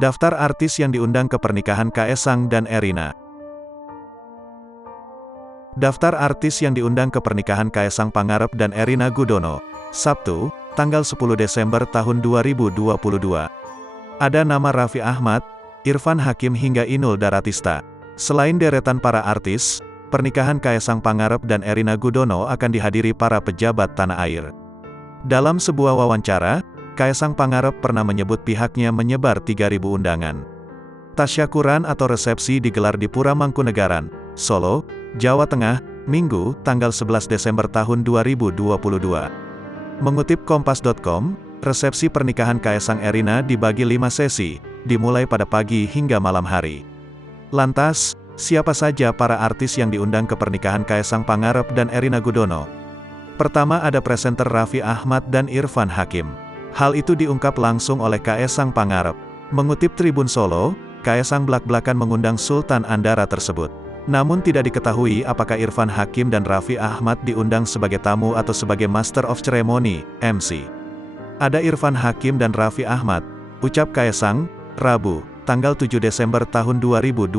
Daftar artis yang diundang ke pernikahan Kaesang dan Erina. Daftar artis yang diundang ke pernikahan Kaesang Pangarep dan Erina Gudono. Sabtu, tanggal 10 Desember tahun 2022. Ada nama Raffi Ahmad, Irfan Hakim hingga Inul Daratista. Selain deretan para artis, pernikahan Kaesang Pangarep dan Erina Gudono akan dihadiri para pejabat tanah air. Dalam sebuah wawancara, Kaesang Pangarep pernah menyebut pihaknya menyebar 3.000 undangan. Tasyakuran atau resepsi digelar di Pura Mangkunegaran, Solo, Jawa Tengah, Minggu, tanggal 11 Desember tahun 2022. Mengutip Kompas.com, resepsi pernikahan Kaesang Erina dibagi 5 sesi, dimulai pada pagi hingga malam hari. Lantas, siapa saja para artis yang diundang ke pernikahan Kaesang Pangarep dan Erina Gudono? Pertama ada presenter Raffi Ahmad dan Irfan Hakim. Hal itu diungkap langsung oleh Kaesang Pangarep. Mengutip Tribun Solo, Kaesang blak-blakan mengundang Sultan Andara tersebut. Namun tidak diketahui apakah Irfan Hakim dan Raffi Ahmad diundang sebagai tamu atau sebagai Master of Ceremony, MC. Ada Irfan Hakim dan Raffi Ahmad, ucap Kaesang, Rabu, tanggal 7 Desember tahun 2022.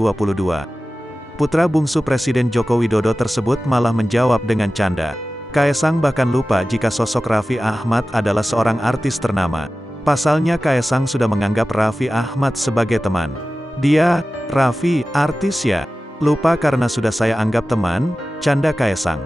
Putra bungsu Presiden Joko Widodo tersebut malah menjawab dengan canda. Kaesang bahkan lupa jika sosok Raffi Ahmad adalah seorang artis ternama. Pasalnya Kaesang sudah menganggap Raffi Ahmad sebagai teman. Dia, Raffi, artis ya? Lupa karena sudah saya anggap teman, canda Kaesang.